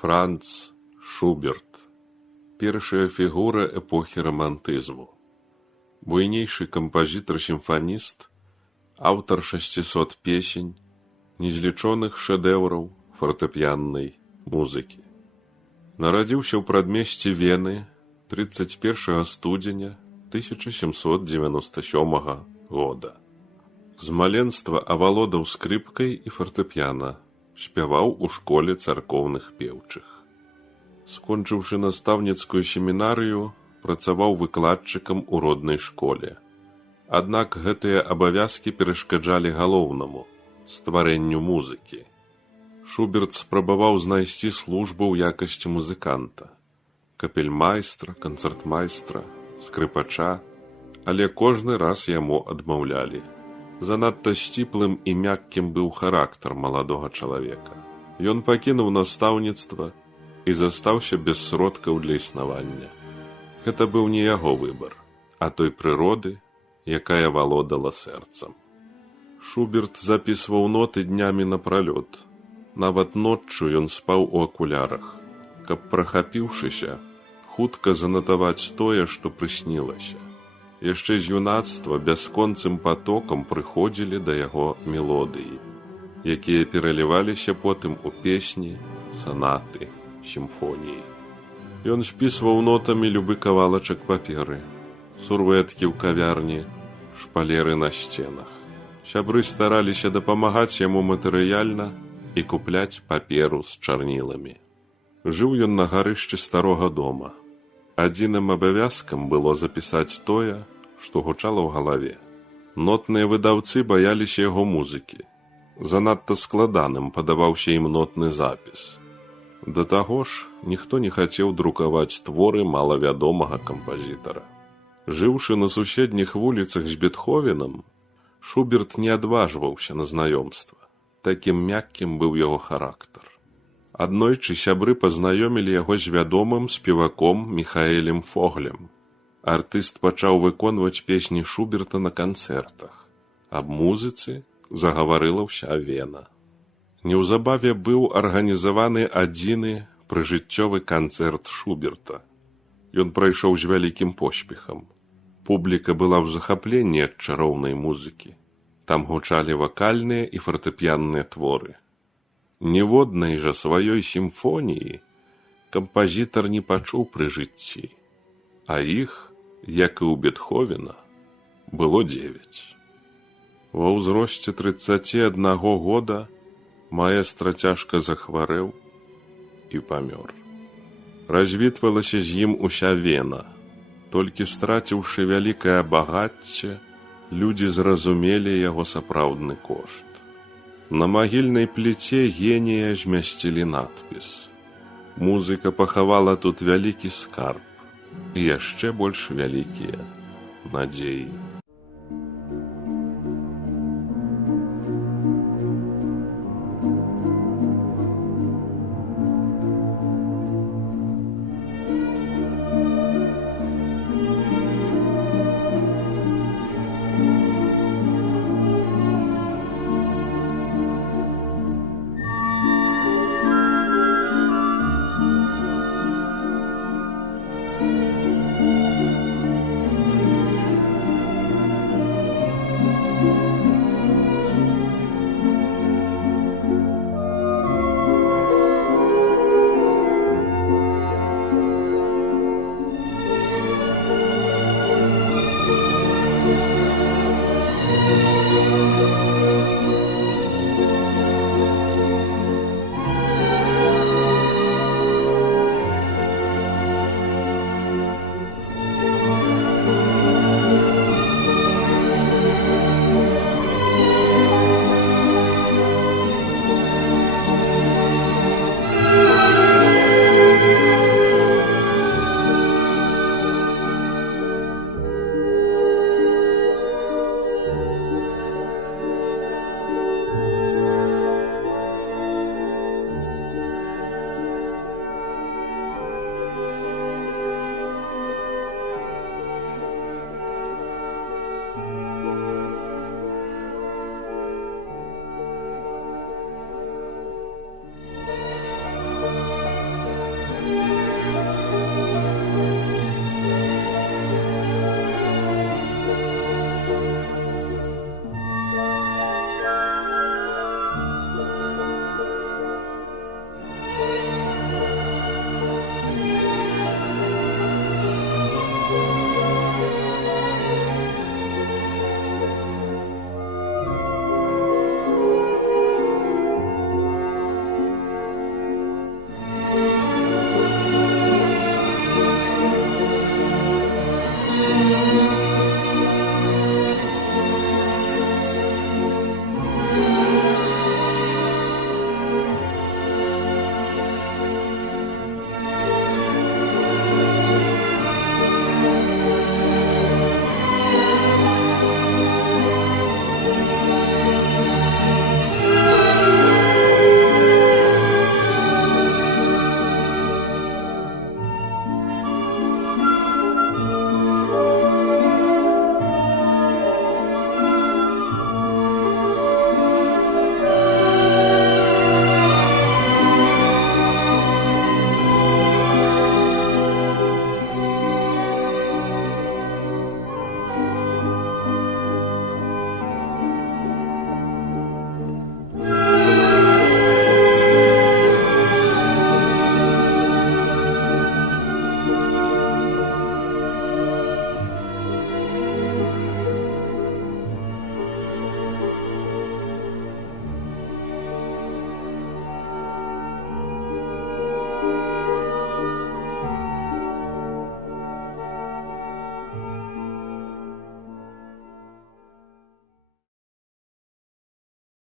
Франц Шуберт. Першая фігура епохі романтизму. Буйнейшы кампазітар-сімфаніст, аўтар 600 песень, незлічоных шэдэўраў фартэпіяннай музыкі. Нарадзіўся ў прадмесці Вены 31 студзеня 1797 года. З маленства авалодаў скрыпкай і фартэпіяна, спяваў у школе царкоўных пеўчых. Скончыўшы настаўніцкую семінарыю, працаваў выкладчыкам у роднай школе. Аднак гэтыя абавязкі перашкаджалі галоўнаму – стварэнню музыкі. Шуберт спрабаваў знайсці службу ў якасці музыканта – капельмайстра, канцэртмайстра, скрыпача, але кожны раз яму адмаўлялі. Занадта сціплым і мяккім быў характар маладога чалавека. Ён пакінуў настаўніцтва і застаўся без сродкаў для існавання. Гэта быў не яго выбар, а той прыроды, якая валодала сэрцам. Шуберт запісваў ноты днямі напралёт. Нават ноччу ён спаў у акулярах, каб, прахапіўшыся, хутка занатаваць тое, што прыснілася. Яшчэ з юнацтва бясконцым патокам прыходзілі да яго мелодыі, якія пераліваліся потым у песні, санаты, сімфоніі. Ён спісваў нотамі любы кавалачак паперы, сурвэткі ў кавярні, шпалеры на сценах. Сябры стараліся дапамагаць яму матэрыяльна і купляць паперу з чарніламі. Жыў ён на гарышчы старога дома. Адзіным абавязкам было запісаць тое, што гучала ў галаве. Нотныя выдаўцы баяліся яго музыкі. Занадта складаным падаваўся ім нотны запіс. Да таго ж, ніхто не хацеў друкаваць творы малавядомага кампазітара. Жыўшы на суседніх вуліцах з Бетховенам, Шуберт не адважваўся на знаёмства. Такім мяккім быў яго характар. Аднойчы сябры пазнаёмілі яго з вядомым спеваком Міхаэлем Фоглем. Артыст пачаў выконваць песні Шуберта на канцэртах. Аб музыцы загаварыла ўся Вена. Неўзабаве быў арганізаваны адзіны прыжыццёвы канцэрт Шуберта. Ён прайшоў з вялікім поспехам. Публіка была ў захапленні ад чароўнай музыкі. Там гучалі вакальныя і фартэпіянныя творы. Ніводнай жа сваёй сімфоніі кампазітар не пачуў пры жыцці, а іх, як і ў Бетховена, было 9. Ва ўзросце 31 года маэстра цяжка захварэў і памёр. Развітвалася з ім уся Вена. Толькі страціўшы вялікае багацце, людзі зразумелі яго сапраўдны кошт. На магільнай пліце генія змясцілі надпіс. Музыка пахавала тут вялікі скарб і яшчэ больш вялікія надзеі.